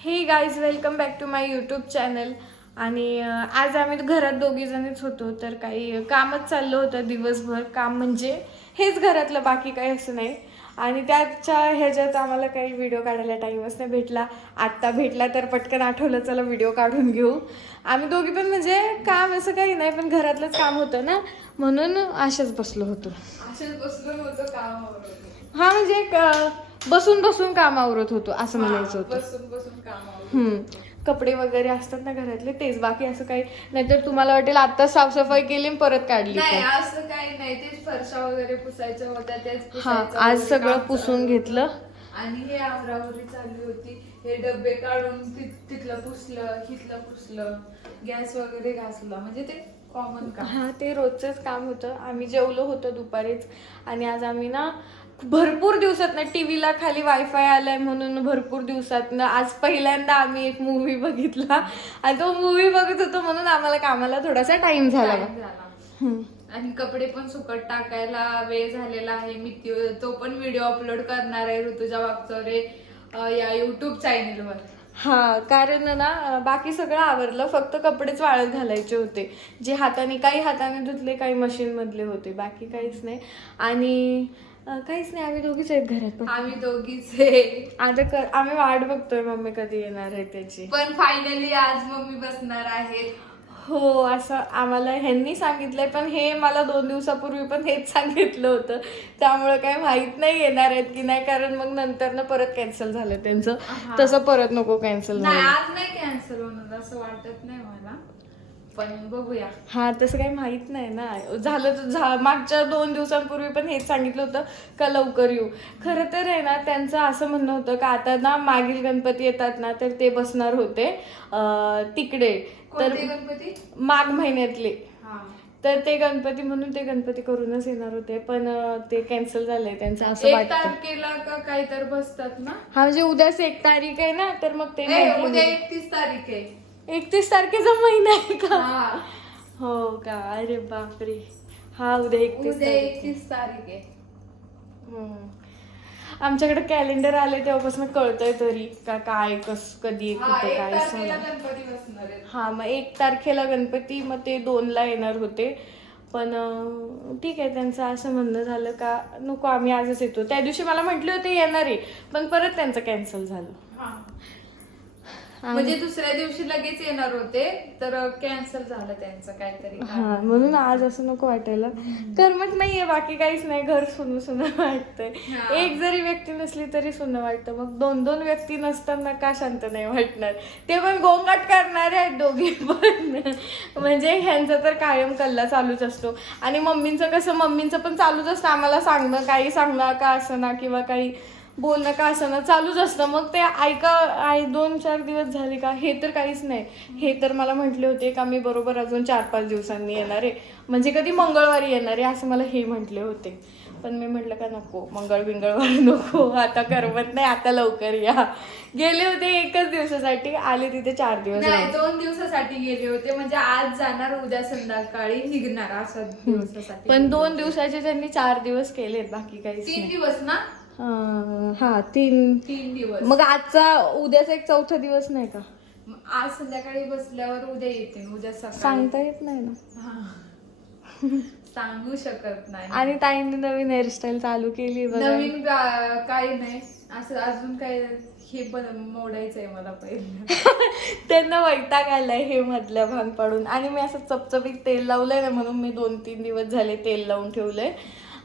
हे guys, welcome back to my YouTube channel. आणि आज आम्ही घरात दोघी जणच होतो, तर काही कामच चाललं होतं दिवसभर. काम म्हणजे हेच घरातलं, बाकी काही असं नाही. आणि त्याच्या ह्याच्यात आम्हाला काही व्हिडिओ काढायला टाईमच नाही भेटला. आत्ता भेटला तर पटकन आठवलं चला व्हिडिओ काढून घेऊ. आम्ही दोघी पण म्हणजे काम असं काही नाही, पण घरातलंच काम होतं ना, म्हणून असेच बसलो होतो. हा म्हणजे बसून बसून काम आवरत होतो असं म्हणायचं होतं. बसून काम कपडे वगैरे असतात ना घरातले, तेच. बाकी असं काही नाहीतर तुम्हाला वाटेल आता साफसफाई केली आणि परत काढली. नाही, असं काही नाही. तेच फरशा वगैरे पुसायच्या होत्या, तेच हा, आज सगळं पुसून घेतलं. आणि हे आवरावरी चालली होती. हे डब्बे काढून तिथलं पुसलं, हिथलं पुसलं, गॅस वगैरे घासला, म्हणजे ते कॉमन काम. हा, ते रोजचंच काम होतं. आम्ही जेवलो होतो दुपारीच. आणि आज आम्ही ना भरपूर दिवसात ना टीव्हीला खाली वायफाय आलाय म्हणून भरपूर दिवसात ना आज पहिल्यांदा आम्ही एक मूवी बघितला. आणि तो मूवी बघत होतो म्हणून आम्हाला कामाला थोडासा टाइम झाला. आणि कपडे पण सुकत टाकायला वेळ झालेला आहे. मी तो पण व्हिडिओ अपलोड करणार आहे ऋतुजा वागचौरे या युट्यूब चॅनेलवर. हा, कारण ना बाकी सगळं आवरलं, फक्त कपडेच वाळत घालायचे होते, जे हाताने, काही हाताने धुतले, काही मशीन मधले होते, बाकी काहीच नाही. आणि काहीच नाही, आम्ही दोघीच आहेत घरात. आम्ही दोघीच आहे. आता आम्ही वाट बघतोय मम्मी कधी येणार आहे त्याची. पण फायनली आज मम्मी बसणार आहेत. हो, असं आम्हाला ह्यांनी सांगितलंय, पण हे मला 2 दिवसापूर्वी पण हेच सांगितलं होतं. त्यामुळे काही माहित नाही येणार आहेत की नाही, कारण मग नंतर ना परत कॅन्सल झालं त्यांचं. तसं परत नको कॅन्सल नाही, झालं. आज नाही कॅन्सल होणार असं वाटत नाही मला, पण बघूया. हा, तसं काही माहित नाही ना. झालं तर मागच्या 2 दिवसांपूर्वी पण हेच सांगितलं होतं का लवकर येऊ. खरं तर आहे ना, त्यांचं असं म्हणणं होतं का आता ना मागील गणपती येतात ना, तर ते बसणार होते तिकडे. तर गणपती माघ महिन्यातले, तर ते गणपती म्हणून ते गणपती करूनच येणार होते, पण ते कॅन्सल झालंय त्यांचं असं 1 वाटतं. तारखेला का काही तर बसतात ना. हा, म्हणजे उद्याच 1 तारीख आहे ना, तर मग ते उद्या 31 तारीख आहे. 31 तारखेचा महिना आहे का? हो का? अरे बापरे. हा, उद्या 31 तारीख आहे. आमच्याकडे कॅलेंडर आले तेव्हापासून कळतंय तरी का काय कधी कुठे काय गणपती बसणार आहेत. हा, मग 1 तारखेला गणपती, मग ते 2ला येणार होते. पण ठीक आहे, त्यांचं असं म्हणणं झालं का नको आम्ही आजच येतो. त्या दिवशी मला म्हटले होते येणार आहे, पण परत त्यांचं कॅन्सल झालं. म्हणजे दुसऱ्या दिवशी लगेच येणार होते, तर कॅन्सल झालं त्यांचं काहीतरी. हा, म्हणून आज असं नको वाटायला. करमत नाहीये, बाकी काहीच नाही. घर सुन सुन वाटतंय. एक जरी व्यक्ती नसली तरी सुन वाटतं. मग 2 व्यक्ती नसताना का शांत नाही वाटणार? ते पण गोंगाट करणारे आहेत दोघी पण. म्हणजे ह्यांचा तर कायम कल्ला चालूच असतो. आणि मम्मींचं पण चालूच असतं, आम्हाला सांगणं, काही सांगणं का असं ना, किंवा काही बोलणं का असं ना, चालूच असतं. मग ते 2-4 दिवस झाले का, हे तर काहीच नाही. हे तर मला म्हटले होते का मी बरोबर अजून 4-5 दिवसांनी येणार आहे, म्हणजे कधी मंगळवारी येणार आहे असं मला हे म्हटले होते. पण मी म्हटलं का नको, मंगळवारी नको, आता करमत नाही, आता लवकर या. गेले होते 1च दिवसासाठी, आले तिथे 4 दिवस. नाही, 2 दिवसासाठी गेले होते. म्हणजे आज जाणार, उद्या संध्याकाळी निघणार, असं दिवसासाठी. पण 2 दिवसाचे त्यांनी 4 दिवस केलेत, बाकी काहीच 3 दिवस ना. हा, 3 दिवस. मग उद्याचा एक 4था दिवस नाही का? आज संध्याकाळी बसल्यावर उद्या येते, उद्या सकाळी. सांगता येत नाही ना. सांगू शकत नाही. आणि ताईंनी नवीन हेअरस्टाईल चालू केली बघा. नवीन काही नाही, असं अजून काय, हे पण मोडायचंय मला पहिले. त्यांना वैताग आलाय हे मधल्या भाग पाडून. आणि मी असं चपचपीत तेल लावलंय ना, म्हणून मी 2-3 दिवस झाले तेल लावून ठेवलंय.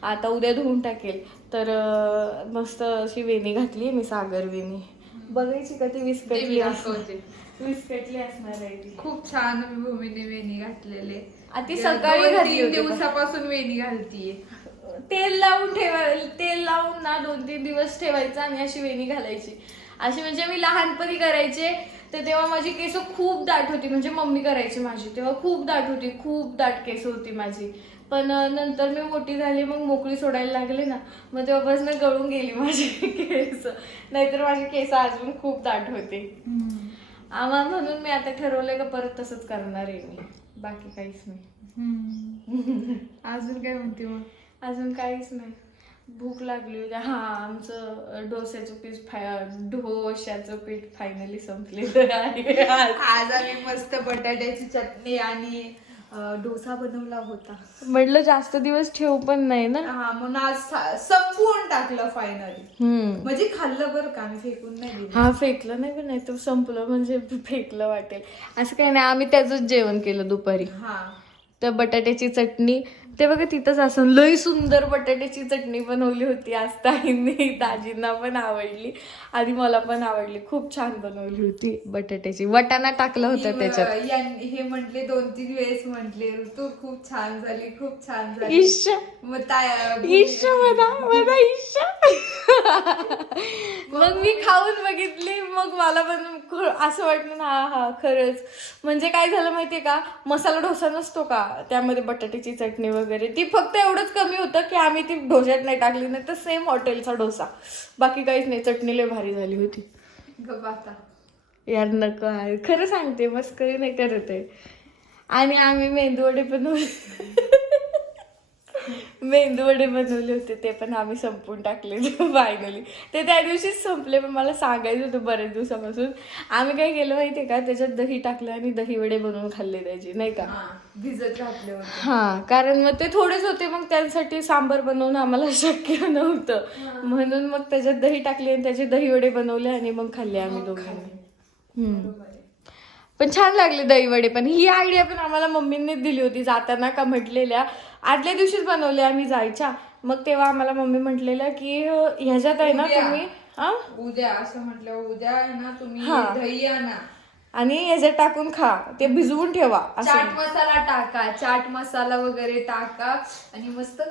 आता उद्या धुवून टाकेल. तर मस्त अशी वेणी घातली मी, सागर वेणी. बघायची का ती विस्कटली असणार आहे ती. खूप छान भूमीने वेणी घातलेले. ती सकाळी 3 दिवसापासून वेणी घालतीये. तेल लावून ना 2-3 दिवस ठेवायचं आणि अशी वेणी घालायची. अशी म्हणजे मी लहानपणी करायचे, तर तेव्हा माझी केस खूप दाट होती. म्हणजे मम्मी करायची माझी तेव्हा खूप दाट होती, खूप दाट केस होती माझी. पण नंतर मी मोठी झाली, मग मोकळी सोडायला लागले ना, मग तेव्हापासून गळून गेली माझी केस. नाहीतर माझी केस अजून खूप दाट होते. म्हणून मी आता ठरवलंय का परत तसंच करणार आहे मी, बाकी काहीच नाही. अजून काय म्हणते मग? अजून काहीच नाही. भूक लागली होती. हा, आमचं डोशाचं पीठ फायनली संपलेलं आहे आज. आज आम्ही मस्त बटाट्याची चटणी आणि डोसा बनवला होता. म्हटलं जास्त दिवस ठेवू पण नाही ना. हा, म्हणून आज संपवून टाकलं फायनली. म्हणजे खाल्लं बरं का, आम्ही फेकून नाही दिलं. हा, फेकलं नाही पण नाही, तो संपलं म्हणजे फेकलं वाटेल असं काही नाही. आम्ही त्याचंच जेवण केलं दुपारी. हा, तर बटाट्याची चटणी ते बघा तिथंच असं लई सुंदर बटाट्याची चटणी बनवली होती आज ताईंनी. दाजींना पण आवडली आणि मला पण आवडली. खूप छान बनवली होती बटाट्याची. वाटाणा टाकला होता त्याच्यात. हे म्हटले 2-3 वेळेस म्हटले ऋतू खूप छान झाली, खूप छान झाली. ईश्या ईश्या म्हणा ईश्या. मग मी खाऊन बघितली, मग मला पण असं वाटलं ना, हा खरंच. म्हणजे काय झालं माहितीये का, मसाला डोसा नसतो का त्यामध्ये बटाट्याची चटणी वगैरे, ती फक्त एवढंच कमी होतं की आम्ही ती डोश्यात नाही टाकली, नाही तर सेम हॉटेलचा डोसा. बाकी काहीच नाही. चटणी लय भारी झाली होती. आता यार नको आहे, खरं सांगते, मस्करी नाही करत आहे. आणि आम्ही मेंदूवडे बनवले होते, ते पण आम्ही संपून टाकले फायनली. ते त्या दिवशीच संपले, पण मला सांगायचं होतं बरेच दिवसापासून. आम्ही काय केलं माहितीये का, त्याच्यात दही टाकलं आणि दही वडे बनवून खाल्ले त्याचे, नाही का. भिजत घातले होते. हा, कारण मग ते थोडेच होते, मग त्यांसाठी सांबार बनवणं आम्हाला शक्य नव्हतं. म्हणून मग त्याच्यात दही टाकले आणि त्याचे दही वडे बनवले आणि मग खाल्ले आम्ही दोघांनी. पण छान लागले दही वडे पण. ही आयडिया पण आम्हाला मम्मींनीच दिली होती जाताना, का म्हटलेल्या आदल्या दिवशीच बनवले आम्ही जायच्या. मग तेव्हा आम्हाला मम्मी म्हटलेल्या की ह्याच्यात आहे ना तुम्ही उद्या असं म्हटलं, उद्या ना तुम्ही दही आणा आणि ह्याच्यात टाकून खा, ते भिजवून ठेवा. चाट मसाला टाका, चाट मसाला वगैरे टाका आणि मस्त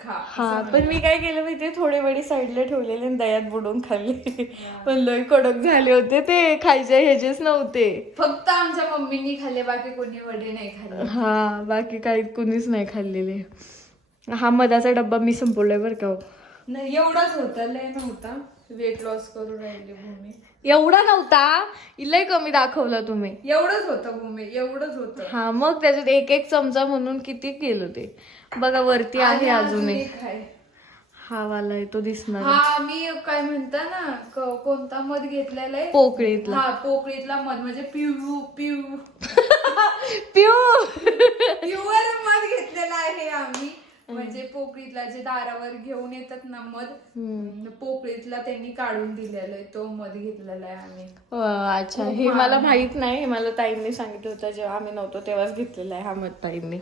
खा. हा, पण मी काय केलं माहितीये, थोडे वडे साईडला ठेवलेले आणि दह्यात बुडवून खाल्ले. पण लय कडक झाले होते ते, खायचे ह्याचेच नव्हते. फक्त आमच्या मम्मीनी खाल्ले, बाकी कोणी वडे नाही खाल्ले. हा, बाकी काही कुणीच नाही खाल्लेले. हा मधाचा डब्बा मी संपवलाय बरं का. नाही, एवढाच होता, लय नव्हता. वेट लॉस करून राहिले भूमी. एवढा नव्हता, लय कमी दाखवलं तुम्ही. एवढंच होतं भूमी, एवढंच होतं. हा, मग त्याच्यात एक चमचा म्हणून किती केलं ते बघा. वरती आहे अजून एक. हा वाला आहे तो दिसणार. हा, मी काय म्हणता ना, कोणता मध घेतलेला आहे, पोकळीतला. हा, पोकळीतला मध, म्हणजे प्युअर मध घेतलेला आहे आम्ही. म्हणजे पोकळीतला जे दारावर घेऊन येतात ना मध, पोकळीतला त्यांनी काढून दिलेला आहे, तो मध घेतलेला आहे आम्ही. अच्छा, हे मला माहित नाही. हे मला ताईंनी सांगितलं होतं, जेव्हा आम्ही नव्हतो तेव्हाच घेतलेला आहे हा मध ताईंनी.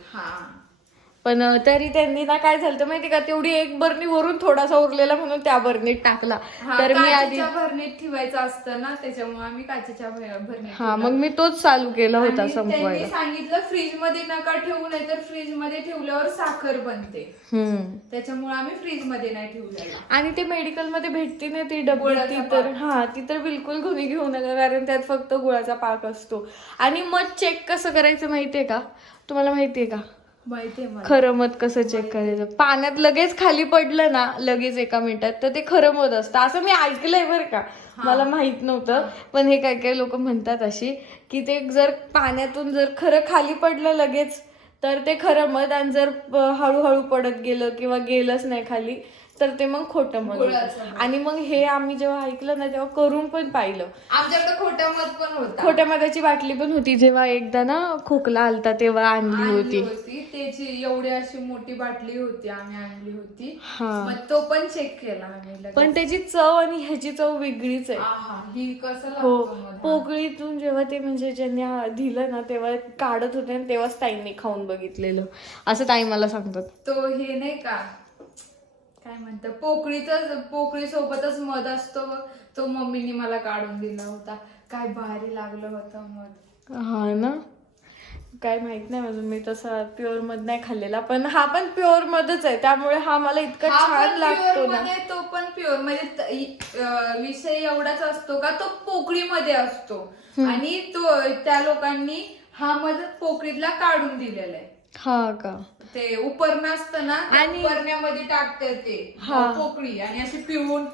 पण तरी त्यांनी ना काय झालं माहिती का, तेवढी एक बरणी वरून थोडासा उरलेला म्हणून त्या बरणीत टाकला. तर मी आधी भरणीत ठेवायचं असतं ना, त्याच्यामुळे आम्ही काचेच्या भरणीत. हा, मग मी तोच चालू केला होता संपवायला. त्यांनी सांगितलं फ्रीज मध्ये नका ठेवू, नाही तर फ्रीज मध्ये ठेवल्यावर साखर बनते. त्याच्यामुळे आम्ही फ्रीज मध्ये नाही ठेवलेला. आणि ते मेडिकल मध्ये भेटते ना ती डब्बी, ती तर बिलकुल कोणी घेऊ नका, कारण त्यात फक्त गुळाचा पाक असतो. आणि मध चेक कसं करायचं माहितीये का तुम्हाला? माहितीये का? माहितीये खरं मध कसं चेक करायचं? पाण्यात लगेच खाली पडलं ना, लगेच 1 मिनिटात, तर ते खरं मध असतं, असं मी ऐकलंय बरं का. मला माहित नव्हतं, पण हे काय काय लोक म्हणतात अशी, की ते जर पाण्यातून जर खरं खाली पडलं लगेच तर ते खरं मध, आणि जर हळूहळू पडत गेलं किंवा गेलंच नाही खाली तर ते मग खोटं मध. आणि मग हे आम्ही जेव्हा ऐकलं ना तेव्हा करून पण पाहिलं. आमच्याकडे खोटं मध पण होतं, खोट्या मधाची बाटली पण होती. जेव्हा एकदा ना खोकला आलता तेव्हा आणली होती. त्याची एवढी अशी मोठी बाटली होती, आम्ही आणली होती. मग तो पण चेक केला आम्ही. पण त्याची चव आणि ह्याची चव वेगळीच आहे. ही कसं हो, पोकळीतून जेव्हा ते म्हणजे ज्यांनी दिलं ना तेव्हा काढत होते आणि तेव्हाच ताईंनी खाऊन बघितलेलं, असं ताई मला सांगतात. तो हे नाही का, काय म्हणतात, पोकळी सोबतच मध असतो, तो मम्मीने मला काढून दिला होता. काय भारी लागलं होतं मध. हा ना, काय माहित नाही अजून, मी तसा प्युअर मध नाही खाल्लेला, पण हा पण प्युअर मधच आहे, त्यामुळे हा मला इतका छान लागतो ना. तो पण प्युअर, म्हणजे विषय एवढाच असतो का तो पोकळीमध्ये असतो, आणि तो त्या लोकांनी हा मध पोकळीतला काढून दिलेला आहे. हा का, ते उपरणं असतं ना, आणि उपरण्यामध्ये टाकते ते पोकळी, आणि अशी पिळून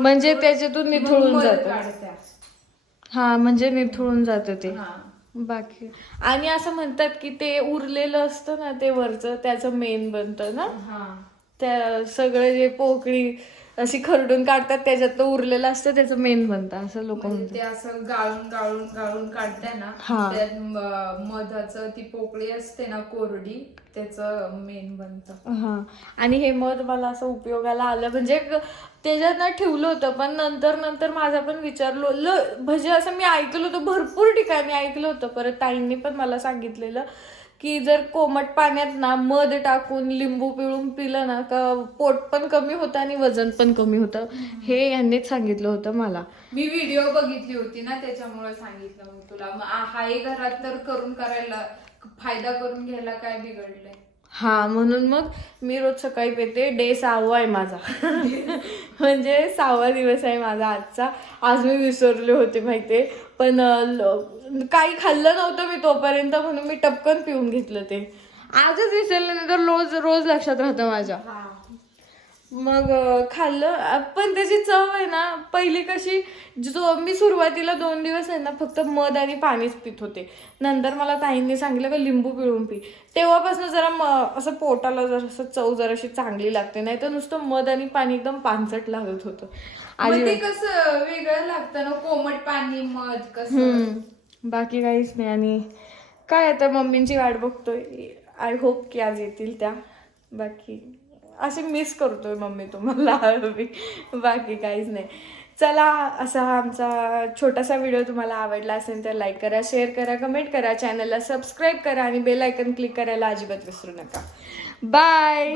म्हणजे त्याच्यातून निथळून जात. हा, म्हणजे निथळून जात ते बाकी. आणि असं म्हणतात की ते उरलेलं असतं ना ते वरचं, त्याचं मेन बनतं ना. त्या सगळं जे पोकळी अशी खरडून काढतात त्याच्यातलं उरलेलं असतं त्याचं मेन बनतं असं लोक म्हणजे ते असं गाळून गाळून गाळून काढताय ना, हा. त्यात मधाचं ती पोकळी असते ना कोरडी, त्याचं मेन बनतं. हा. आणि हे मध मला असं उपयोगाला आलं म्हणजे त्याच्यात ना ठेवलं होतं, पण नंतर माझा पण विचारलो म्हणजे असं मी ऐकलं होतं, भरपूर ठिकाणी ऐकलं होतं. परत ताईंनी पण मला सांगितलेलं की जर कोमट पाण्यात ना मध टाकून लिंबू पिळून पिलं ना का पोट पण कमी होतं आणि वजन पण कमी होतं. हे यांनीच सांगितलं होतं मला. मी व्हिडिओ बघितली होती ना, त्याच्यामुळे सांगितलं मग तुला. हाय घरात तर करायला फायदा करून घ्यायला काय बिघडलंय. हा, म्हणून मग मी रोज सकाळी पिते. डे 6वा आहे माझा. म्हणजे 6वा दिवस आहे माझा आजचा. आज मी विसरले होते माहितीये, पण काही खाल्लं नव्हतं मी तोपर्यंत, म्हणून मी टपकन पिऊन घेतलं ते. आजच विसरल्यानंतर रोज लक्षात राहतं माझ्या. मग खाल्लं, पण त्याची चव आहे ना पहिली कशी, जो मी सुरुवातीला 2 दिवस आहे ना फक्त मध आणि पाणीच पित होते. नंतर मला ताईंनी सांगितलं का लिंबू पिळून पी. तेव्हापासून जरा असं पोटाला जरासं चव जराशी चांगली लागते, नाही तर नुसतं मध आणि पाणी एकदम पानसट लागत होतं. ते कसं वेगळं लागतं ना, कोमट पाणी मध कसं. बाकी काहीच नाही. आणि काय आता मम्मींची वाट बघतोय. आय होप की आज येतील त्या. बाकी असे मिस करतोय मम्मी तुम्हाला. बाकी काहीच नाही. चला, असा हा आमचा छोटासा व्हिडिओ तुम्हाला आवडला असेल तर लाईक करा, शेअर करा, कमेंट करा, चॅनलला सबस्क्राईब करा आणि बेल आयकन क्लिक करायला अजिबात विसरू नका. बाय.